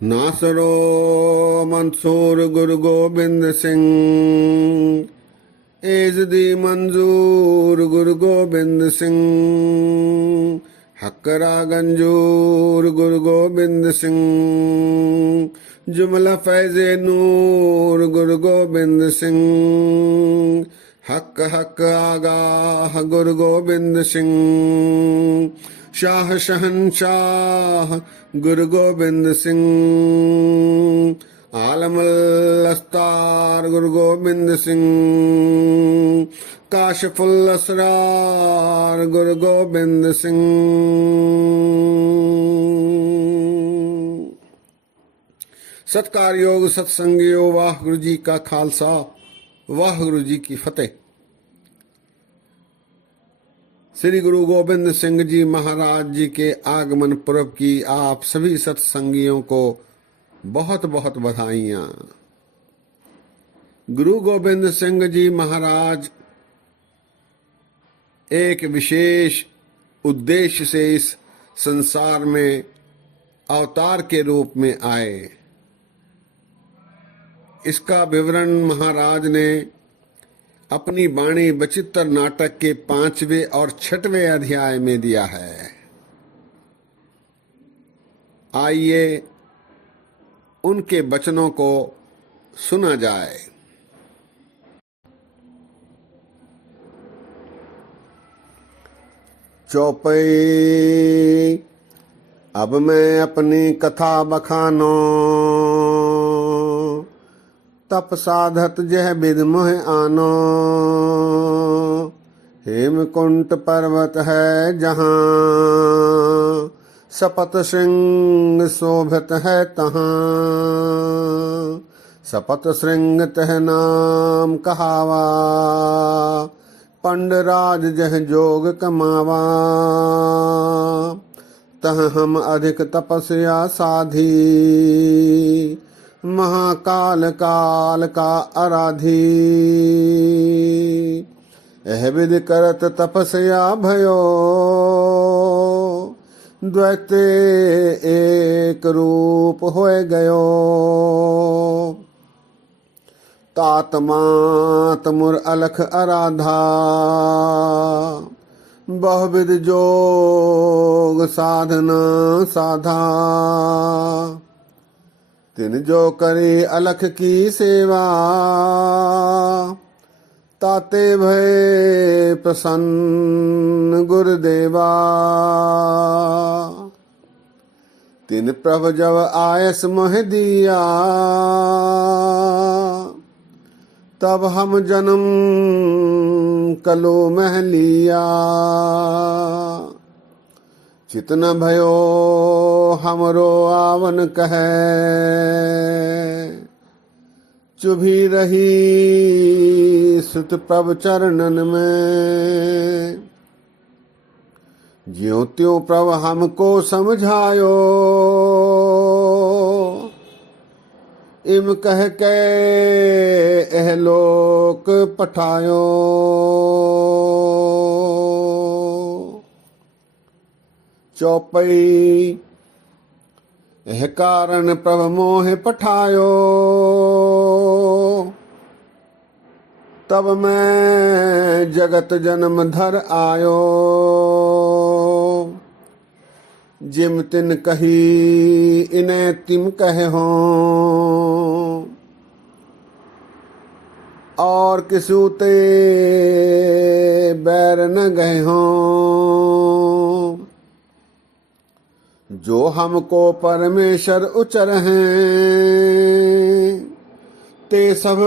नासरो मंसूर गुरु गोबिंद सिंह एजदी मंजूर गुरु गोबिंद सिंह हकरा गंजूर गुरु गोबिंद सिंह जुमला फैज़े नूर गुरु गोबिंद सिंह हक हक आगाह गुरु गोबिंद सिंह शाह शहनशाह गुरु गोबिंद सिंह आलमुल अस्तार गुरु गोबिंद सिंह काशिफुल असरार गुरु गोबिंद सिंह। सत्कार योग सत्संगियो वाहिगुरु जी का खालसा वाहिगुरु जी की फतेह। श्री गुरु गोबिंद सिंह जी महाराज जी के आगमन पर्व की आप सभी सत्संगियों को बहुत बहुत बधाइयां। गुरु गोबिंद सिंह जी महाराज एक विशेष उद्देश्य से इस संसार में अवतार के रूप में आए। इसका विवरण महाराज ने अपनी वाणी बचित्र नाटक के 5वें और 6वें अध्याय में दिया है। आइए उनके वचनों को सुना जाए। चौपाई। अब मैं अपनी कथा बखानो तप साधत जह विध मोह आनो। हेमकुंट पर्वत है जहाँ सपत श्रृंग शोभित है तहाँ। सपत श्रृंग तह नाम कहावा पंडराज जह जोग कमावा। तह हम अधिक तपस्या साधी महाकाल काल का आराधी। एह विध करत तपस्या भयो द्वैते एक रूप होए गयो। तात मात मुर अलख आराधा बहुविध जोग साधना साधा। तिन जो करे अलख की सेवा ताते भय प्रसन्न गुरुदेवा। तिन प्रभ जब आयस मोह दिया तब हम जन्म कलो मह लिया। चितन भयो हमरो आवन कहे चुभी रही सुत प्रभ चरणन में। ज्यों त्यों प्रभ हमको समझायो इम कह के एह लोक पठायो। चौपाई। एह कारण प्रभ मोह पठायो तब मैं जगत जन्म धर आयो। जिम तिन कही इन्हें तिम कहे हो और किसु ते बैर न गए हो। जो हमको परमेश्वर उचर हैं ते सब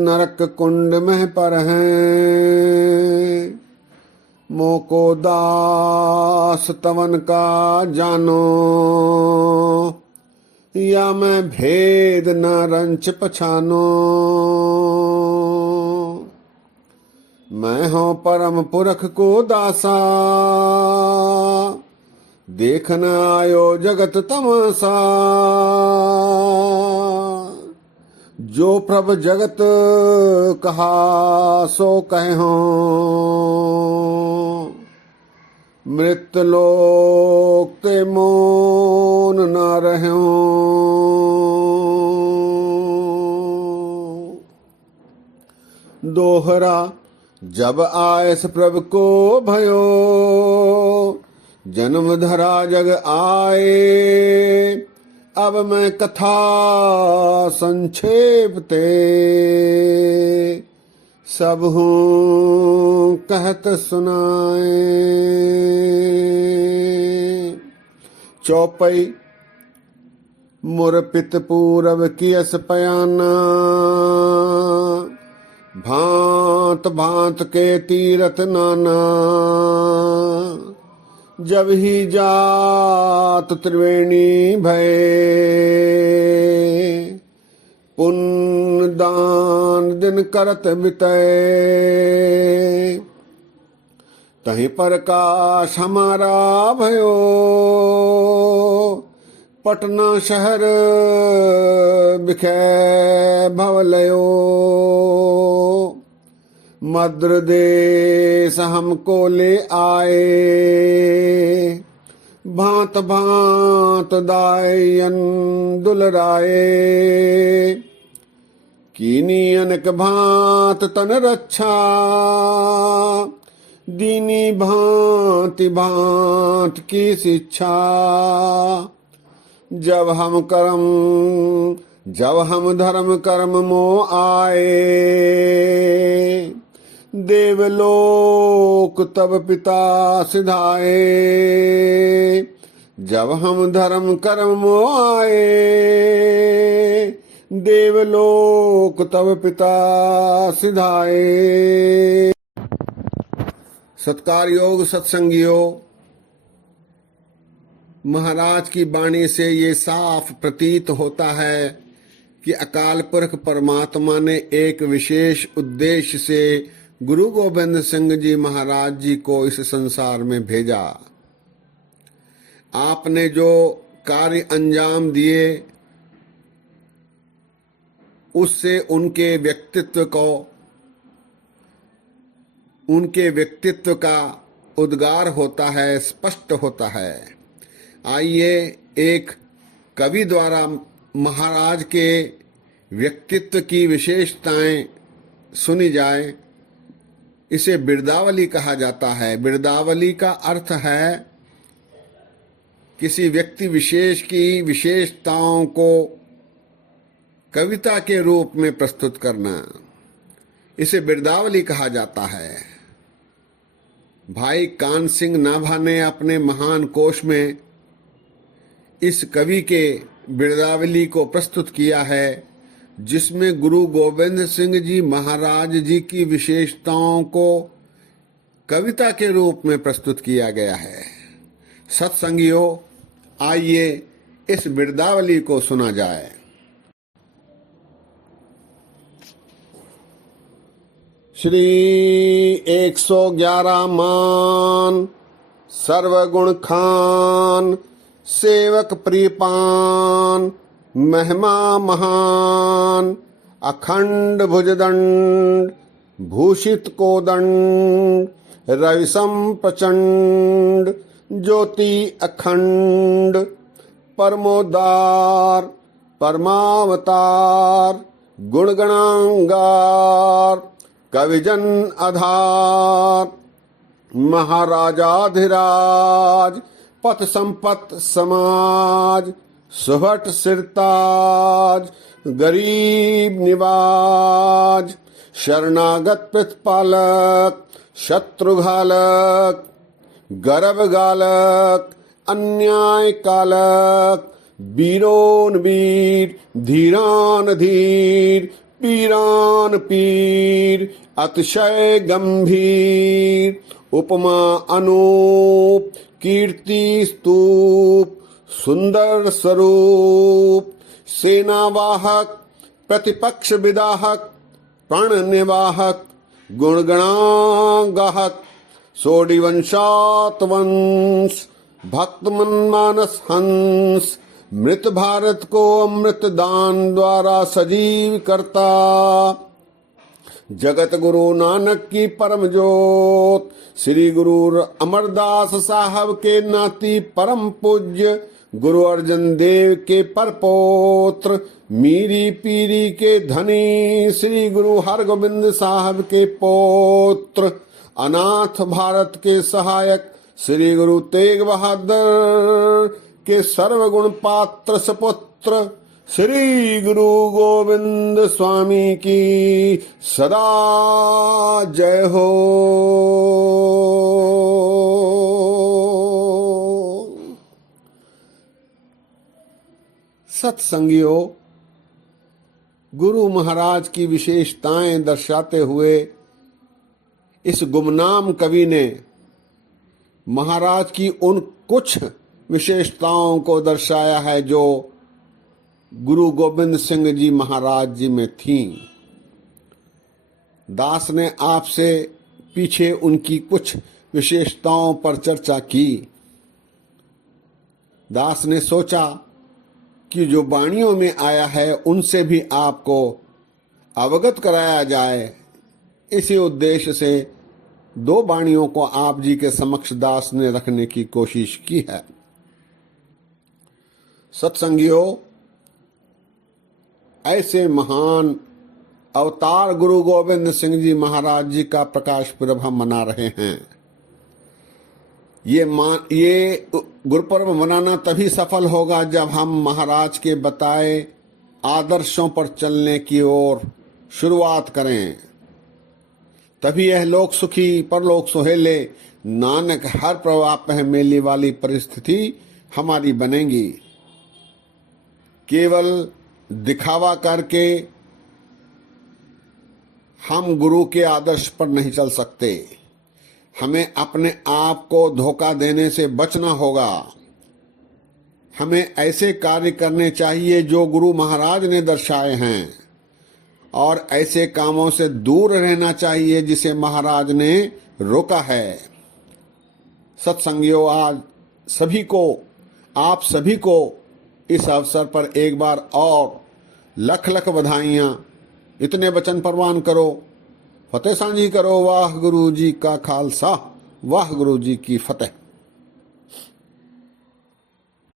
नरक कुंड में पर हैं। मोको दास तवन का जानो या मैं भेद न रंच पछानो। मैं हूँ परम पुरख को दासा देखना आयो जगत तमाशा। जो प्रभ जगत कहा सो कहे हो मृतलोक ते मोन न रह्यो। दोहरा जब आयस प्रभ को भयो, जन्म धरा जग आए। अब मैं कथा संक्षेप ते, सब हूँ कहत सुनाए। चौपई मुर पित पूरब कियस पयाना, भांत भांत के तीरथ नाना। जब ही जात त्रिवेणी भये, पुण्य दान दिन करत बितय। तहीं प्रकाश हमारा भयो, पटना शहर बिखे भवलयो। मद्र देश हमको ले आए, भांत भांत दायन दुलराए। कीनी अनक भांत तन रक्षा, दीनी भांति भांत की शिक्षा। जब हम धर्म कर्म मोह आए, देवलोक तब पिता सिधाए। जब हम धर्म कर्म मोह आए, देवलोक तब पिता सिधाए। सत्कार योग सत्संगियों, महाराज की वाणी से ये साफ प्रतीत होता है कि अकाल पुरख परमात्मा ने एक विशेष उद्देश्य से गुरु गोविंद सिंह जी महाराज जी को इस संसार में भेजा। आपने जो कार्य अंजाम दिए, उससे उनके व्यक्तित्व का उद्गार होता है, स्पष्ट होता है। आइए एक कवि द्वारा महाराज के व्यक्तित्व की विशेषताएं सुनी जाए। इसे बिरदावली कहा जाता है। बिरदावली का अर्थ है किसी व्यक्ति विशेष की विशेषताओं को कविता के रूप में प्रस्तुत करना, इसे बिरदावली कहा जाता है। भाई कान सिंह नाभा ने अपने महान कोश में इस कवि के बिरदावली को प्रस्तुत किया है, जिसमें गुरु गोविंद सिंह जी महाराज जी की विशेषताओं को कविता के रूप में प्रस्तुत किया गया है। सत्संगियों, आइए इस बिरदावली को सुना जाए। श्री 111 मान, सर्वगुण खान, सेवक प्रियपान, महिमा महान, अखंड भुजदंड, भूषित कोदंड, रविसम प्रचंड, ज्योति अखंड, परमोदार, परमावतार, गुणगणांगार, कविजन आधार, महाराजाधिराज, पथ संपत समाज, सुभट सिरताज, गरीब निवाज, शरणागत प्रतिपालक, शत्रुघालक, गर्भ गालक, अन्याय कालक, वीरोन वीर, धीरान धीर, पीरान पीर, अतिशय गंभीर, उपमा अनूप, कीर्ति स्तूप, सुंदर स्वरूप, सेनावाहक, प्रतिपक्ष विदाहक, प्रण निवाहक, गुणगणागाहक, सोडी वंशात वंश, भक्त मनमानस हंस, मृत भारत को अमृत दान द्वारा सजीव करता, जगत गुरु नानक की परम जोत, श्री गुरु अमरदास साहब के नाती परम पूज्य गुरु अर्जन देव के परपोत्र, मीरी पीरी के धनी श्री गुरु हरगोबिंद साहब के पौत्र, अनाथ भारत के सहायक श्री गुरु तेग बहादुर के सर्वगुण पात्र सपुत्र, श्री गुरु गोविंद स्वामी की सदा जय हो। सत्संगियों, गुरु महाराज की विशेषताएं दर्शाते हुए इस गुमनाम कवि ने महाराज की उन कुछ विशेषताओं को दर्शाया है जो गुरु गोविंद सिंह जी महाराज जी में थीं। दास ने आपसे पीछे उनकी कुछ विशेषताओं पर चर्चा की। दास ने सोचा कि जो वाणियों में आया है उनसे भी आपको अवगत कराया जाए। इसी उद्देश्य से दो वाणियों को आप जी के समक्ष दास ने रखने की कोशिश की है। सत्संगियों, ऐसे महान अवतार गुरु गोविंद सिंह जी महाराज जी का प्रकाश पर्व हम मना रहे हैं। ये गुरुपर्व मनाना तभी सफल होगा जब हम महाराज के बताए आदर्शों पर चलने की ओर शुरुआत करें। तभी यह लोक सुखी परलोक सुहेले नानक हर प्रवाह मेली वाली परिस्थिति हमारी बनेगी। केवल दिखावा करके हम गुरु के आदर्श पर नहीं चल सकते। हमें अपने आप को धोखा देने से बचना होगा। हमें ऐसे कार्य करने चाहिए जो गुरु महाराज ने दर्शाए हैं और ऐसे कामों से दूर रहना चाहिए जिसे महाराज ने रोका है। सत्संगियों, आज आप सभी को इस अवसर पर एक बार और लख लख बधाइयां। इतने वचन परवान करो, फतेह सांझी करो। वाह गुरु जी का खालसा, वाह गुरु जी की फतेह।